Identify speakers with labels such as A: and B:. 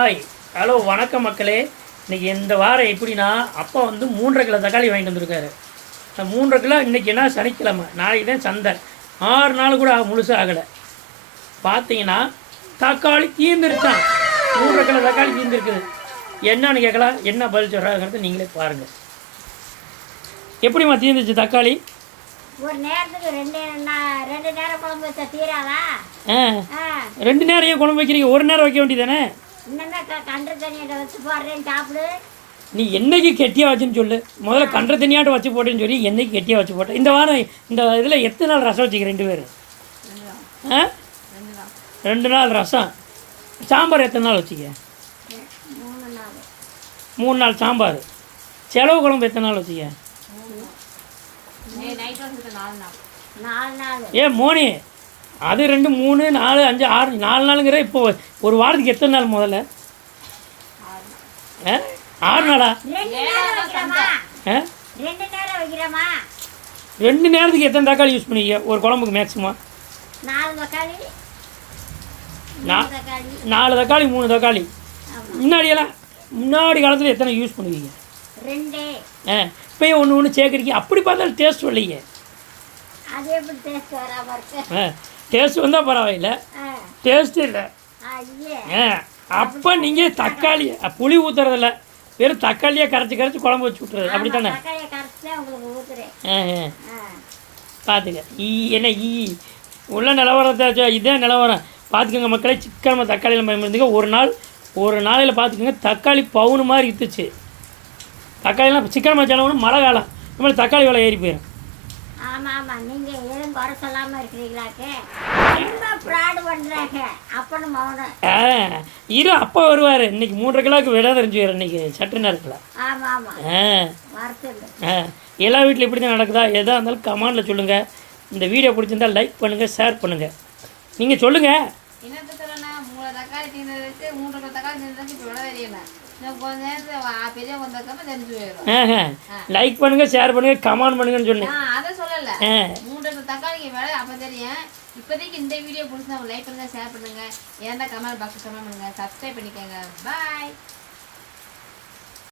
A: Hi. Hello வணக்கம் மக்களே. இன்னைக்கு இந்த வாரம் எப்படின்னா அப்பா வந்து மூன்றரை கிலோ தக்காளி வாங்கிட்டு வந்திருக்காரு. அந்த மூன்றரை கிலோ இன்னைக்கு என்ன? சனிக்கிழமை. நாளைக்கு தான் சந்தை. ஆறு நாள் கூட முழுசாக ஆகலை. பார்த்தீங்கன்னா தக்காளி தீர்ந்துருச்சான் மூன்றரை கிலோ தக்காளி தீர்ந்துருக்குது. என்னன்னு கேட்கலாம். என்ன பதில் சொல்கிறாங்கிறது நீங்களே பாருங்கள் எப்படிம்மா தீர்ந்துச்சு தக்காளி?
B: ஒரு நேரத்துக்கு ரெண்டு நேரம் குழம்பு வச்சா தீராதா?
A: ரெண்டு நேரம் குழம்பு வைக்கிறீங்க. ஒரு நேரம் வைக்க வேண்டியதானே
B: இன்னமே க- கன்று தண்ணியிட்ட வச்சு போடுறேன் சாப்பிடு.
A: நீ என்னைக்கு கெட்டியாக வச்சுன்னு சொல்லு. முதல்ல கன்ற தண்ணியாட்டம் வச்சு போட்டேன்னு சொல்லி என்னைக்கு கெட்டியாக வச்சு போட்டேன் இந்த வாரம் இந்த இதில் எத்தனை நாள் ரசம் வச்சுக்க ரெண்டு பேரும்? ஆ? ரெண்டு நாள் ரசம். சாம்பார் எத்தனை நாள் வச்சுக்க?
B: மூணு நாள்.
A: மூணு நாள் சாம்பார். செலவு குழம்பு எத்தனை நாள் வச்சுக்க? ஏன் மோனி அது ரெண்டு மூணு நாலு அஞ்சு ஆறு நாலு நாளுங்கிற இப்போ ஒரு வாரத்துக்கு எத்தனை நாள் முதல்ல? ஆறு நாளா?
B: ரெண்டு
A: நேரத்துக்கு எத்தனை தக்காளி யூஸ் பண்ணுவீங்க? ஒரு குழம்புக்கு மேக்ஸிமம்
B: நாலு தக்காளி மூணு தக்காளி
A: நாலு தக்காளி மூணு தக்காளி.
B: ஆமா
A: முன்னாடியெல்லாம் முன்னாடி காலத்தில் எத்தனை யூஸ் பண்ணுவீங்க?
B: ரெண்டு.
A: ஆ. இப்போயே ஒன்று ஒன்று சேர்க்குறீங்க. அப்படி பார்த்தாலும் டேஸ்ட்
B: எப்படி டேஸ்ட்
A: வந்தால் பரவாயில்ல. டேஸ்ட் இல்லை. ஆ அப்போ நீங்கள் தக்காளி புளி ஊற்றுறதில்ல வெறும் தக்காளியை கரைச்சி கரைச்சி குழம்பு வச்சு விட்றது அப்படி தானே பார்த்துக்க ஈ என்ன ஈ? உள்ள நிலவரத்தை இதான் நிலவரம். பார்த்துக்கோங்க மக்களே சிக்கனமாக தக்காளியில் பயன்படுத்துங்க ஒரு நாள் ஒரு நாளையில் பார்த்துக்கோங்க தக்காளி பவுனு மாதிரி இத்துச்சு. தக்காளிலாம் சிக்கனமாக செலவுன்னு மழை காலம். இந்த மாதிரி தக்காளி விலை ஏறி போயிடும்
B: ஆமா ஆமா நீங்க எதுவும் குறை சொல்லாம இருக்கிறீங்களாக்கு? ரொம்ப ப்ராடு பண்றாங்க அப்பனும் மௌனம்
A: ஆ இரு அப்பா வருவார். இன்னைக்கு மூன்றரை கிலோவுக்கு விட தெரிஞ்சு வரும் இன்னைக்கு சற்று நேரத்தில்.
B: ஆமா ஆமா
A: ஆ எல்லா வீட்டில் இப்படி தான் நடக்குதா? எதாக இருந்தாலும் கமெண்டில் சொல்லுங்கள் இந்த வீடியோ பிடிச்சிருந்தா லைக் பண்ணுங்கள் ஷேர் பண்ணுங்கள் நீங்கள் சொல்லுங்கள்
C: என்னத்த மூணு தக்காளி மூன்று தக்காளி தீர்ந்ததுக்கு இப்போ விட தெரியல.
A: லைக் பண்ணுங்கள் ஷேர் பண்ணுங்கள் கமெண்ட் பண்ணுங்கன்னு சொன்னேன்.
C: சொல்லல. கிலோ தக்காளிக்கு விலை அப்போ தெரியும். இப்போதைக்கு இந்த வீடியோ பிடிச்சா லைக் பண்ணுங்க ஷேர் பண்ணுங்க. ஏன்டா கமெண்ட் பாக்ஸ் கமெண்ட் பண்ணுங்க. சப்ஸ்கிரைப் பண்ணிக்கோங்க. பாய்